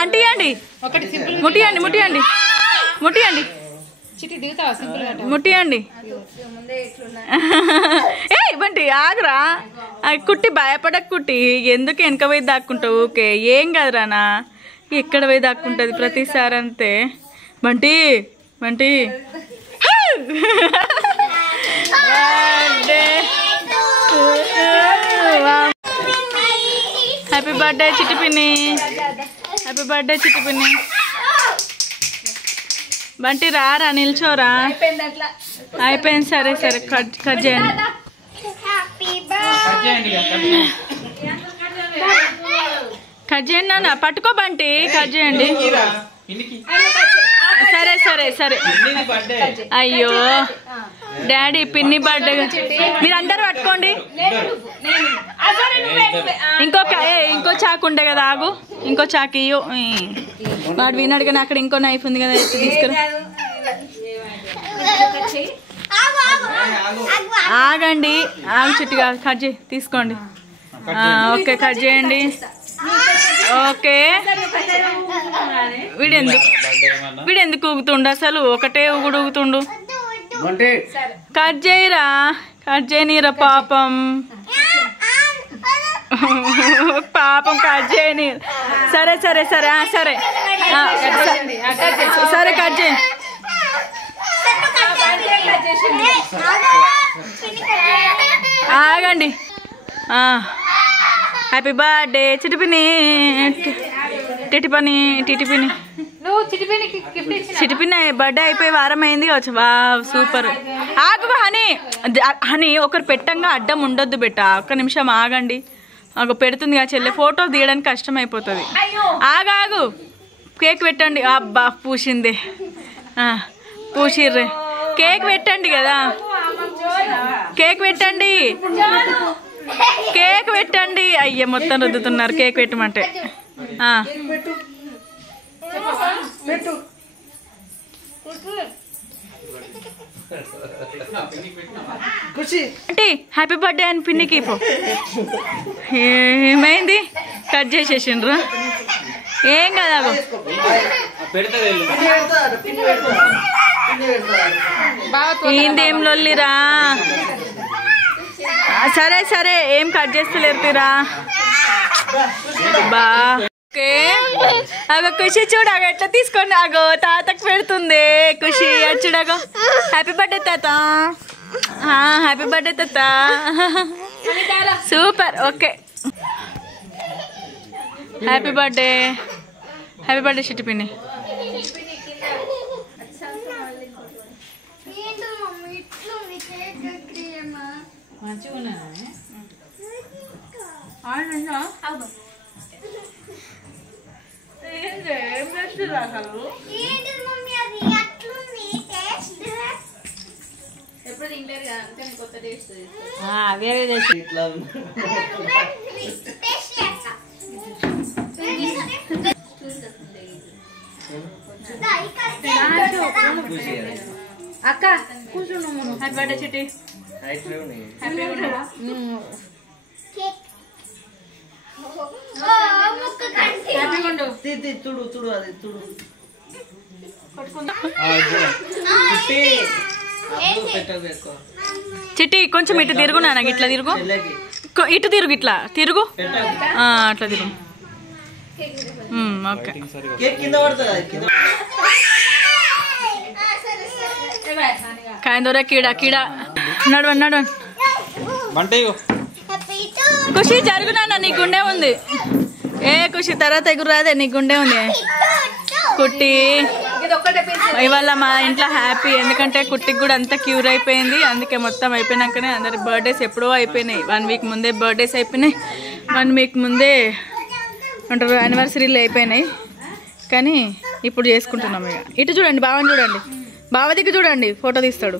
అంటియండి ముట్టియండి ముట్టియండి ముట్టియండి ముట్టియండి ఏ బంటి ఆగురా కుట్టి భయపడక కుట్టి ఎందుకు వెనక పోయి దాక్కుంటావు ఓకే ఏం కాదురానా ఎక్కడ పోయి దాక్కుంటుంది ప్రతిసారి అంతే బంటి బంటి హ్యాపీ బర్త్డే చిట్టి పిన్ని హ్యాపీ బర్త్డే చిట్టి పిన్ని బంటి రారా నిల్చోరా అయిపోయింది సరే సరే కట్ చేయండి కట్ చేయండి నాన్న పట్టుకో బంటి కట్ చేయండి సరే సరే సరే అయ్యో డాడీ పిన్ని బర్త్డే మీరు అందరు పట్టుకోండి ఇంకో చాకు ఉండే కదా ఆగు ఇంకో చాకు ఇయ్యో వాడు విన్నాడు కానీ అక్కడ ఇంకో నైఫ్ ఉంది కదా తీసుకురా ఆగండి ఆగు చుట్టిగా కట్ చేయి తీసుకోండి ఓకే కట్ చేయండి ఓకే వీడెందుకు ఊగుతుండు అసలు ఒకటే ఊగుడు ఊగుతుండు కట్ చేయరా కట్ చేయనీరా పాపం పాపం కట్ చేయని సరే సరే సరే సరే సరే కట్ చేయి ఆగండి హ్యాపీ బర్త్డే చిటిపిని టిటిపని టిటిపిని చిటిపిని బర్త్డే అయిపోయి వారం అయింది కావచ్చు వా సూపర్ ఆగు హనీ హనీ ఒకరు పెట్టంగా అడ్డం ఉండొద్దు బెట్ట ఒక్క నిమిషం ఆగండి ఆగు పెడుతుంది కదా చెల్లె ఫోటో తీయడానికి కష్టం అయిపోతుంది ఆగాగు కేక్ పెట్టండి అబ్బా పూసింది పూసిర్రే కేక్ పెట్టండి కదా కేక్ పెట్టండి కేక్ పెట్టండి అయ్యే మొత్తం రుద్దుతున్నారు కేక్ పెట్టమంటే అంటే హ్యాపీ బర్త్డే అని పిన్నికి పో ఏమైంది కట్ చేసేసిండ్రు ఏం కదా ఏందేం లొల్లిరా సరే సరే ఏం కట్ చేస్తలేరు తీరా బా ఓకే అగో ఖుషి చూడగా ఎట్లా తీసుకోండి అగో తాతకు పెడుతుంది ఖుషి చూడగో హ్యాపీ బర్త్డే తాత హ్యాపీ బర్త్డే తాత సూపర్ ఓకే హ్యాపీ బర్త్డే చిట్టి పిన్ని వేరే అక్క కూర్చున్నాము హ్యాపీ బర్త్డే చిట్టి చూడు చూడు అది చూడు చిట్టి కొంచెం ఇటు తిరుగు నాన్న ఇట్లా తిరుగు ఇటు తిరుగు ఇట్లా తిరుగు అట్లా తిరుగు ఓకే కాయందోరా కీడా కీడా నడవండి నడవండి ఖుషి జరుగునా నీ గుండె ఉంది ఏ ఖుషి తర్వాత ఎగురాదే నీ గుండె ఉంది కుట్టి ఇవాళ మా ఇంట్లో హ్యాపీ ఎందుకంటే కుట్టికి కూడా అంతా క్యూర్ అయిపోయింది అందుకే మొత్తం అయిపోయినాకనే అందరి బర్త్డేస్ ఎప్పుడో అయిపోయినాయి 1 వీక్ ముందే బర్త్డేస్ అయిపోయినాయి 1 వీక్ ముందే అంటారు యానివర్సరీలు అయిపోయినాయి కానీ ఇప్పుడు చేసుకుంటున్నాం ఇక ఇటు చూడండి బావని చూడండి బావ దిక్కు చూడండి ఫోటో తీస్తాడు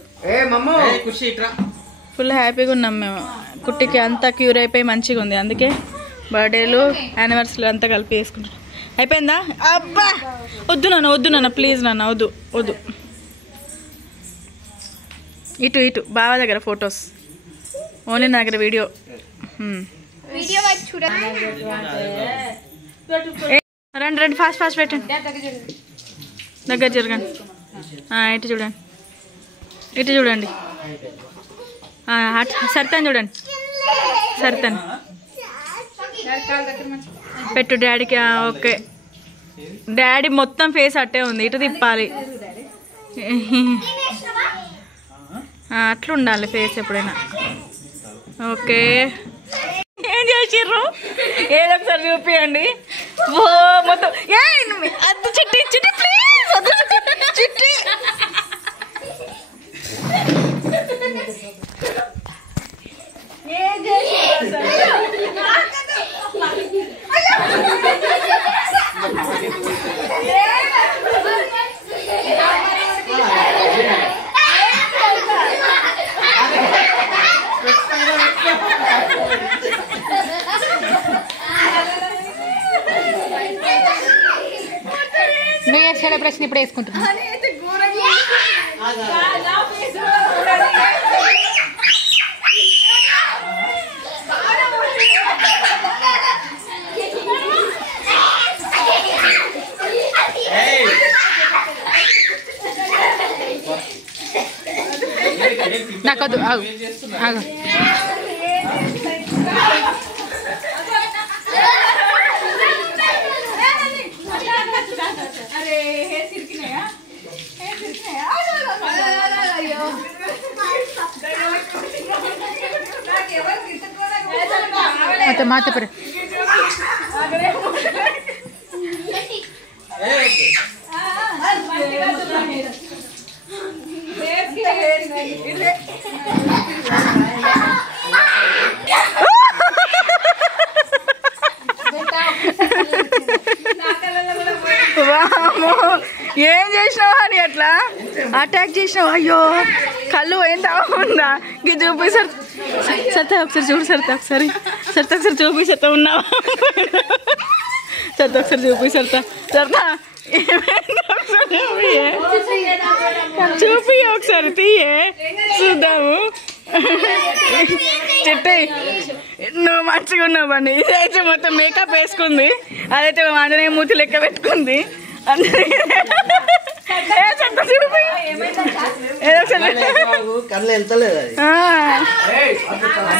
ఫుల్ హ్యాపీగా ఉన్నాం మేము కుట్టికి అంతా క్యూర్ అయిపోయి మంచిగా ఉంది అందుకే బర్త్డేలు యానివర్సరీలు అంతా కలిపి వేసుకుంటాం అయిపోయిందా అబ్బా వద్దు నాన్న ప్లీజ్ నాన్న వద్దు ఇటు బావ దగ్గర ఫొటోస్ ఓన్లీ నా దగ్గర వీడియో రండి రండి, ఫాస్ట్ ఫాస్ట్ పెట్టండి. దగ్గర జరగండి. ఇటు చూడండి, ఇటు చూడండి. సరితని చూడండి, సరితని పెట్టు డాడీకి. ఓకే, డాడీ మొత్తం ఫేస్ అట్టే ఉంది, ఇటు తిప్పాలి. అట్లా ఉండాలి ఫేస్ ఎప్పుడైనా. ఓకే, ఏం చేసిర్రు ఏదో ఒకసారి చూపియండి. ఓ మొత్తం అద్దు చిట్టి చిట్టి ప్లీజ్, అద్దు చిట్టి. ఏం చేసిర్రు నువ్వు వేసాడ ప్రశ్న ఇప్పుడు వేసుకుంటున్నా. నాకొద్దు, ఆగు ఆగు. మాత పర ఏం చేసినావా అని అట్లా అటాక్ చేసినావా? అయ్యో కళ్ళు పోయిందా ఉందా? ఇది చూపి సరిత ఒకసారి చూడు, సరిత ఒకసారి చూపి. సరిత ఉన్నావా? సరిత ఒకసారి చూపి. సరిత చూపి ఒకసారి తీయే చూద్దాము. చిట్టి నువ్వు మంచిగా ఉన్నావు బండి. ఇదైతే మొత్తం మేకప్ వేసుకుంది, అదైతే ఆంజనేయ మూర్తి లెక్క పెట్టుకుంది.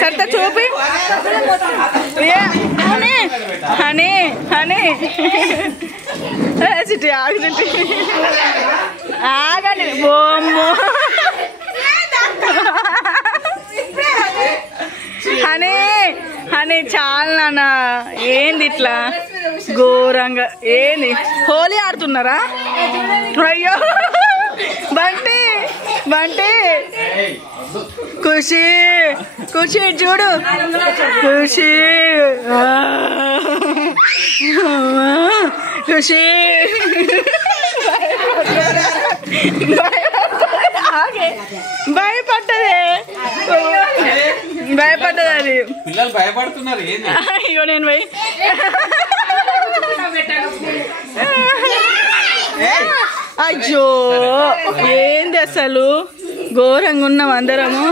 సరిత చూపి. హనీ హనీ చిట్టి ఆగు, చిట్టి ఆగండి. బొమ్మ హనీ హనీ చాలా నాన్న. ఏంది ఇట్లా ఘోరంగా? ఏంది హోలీ ఆడుతున్నారా? అయ్యో బంటి బంటి ఖుషి ఖుషి చూడు ఖుషి ఖుషి భయపడ్డదే భయపడ్డది అది. పిల్లలు భయపడుతున్నారు. అయ్యో నేను పోయి అయ్యో ఏంది అసలు ఘోరంగా ఉన్నాం అందరము.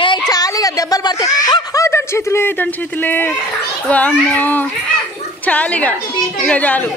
ఏ చాలిగా దెబ్బలు పడతాయి. దాని చేతులే వామ్మో చాలిగా. ఇక చాలు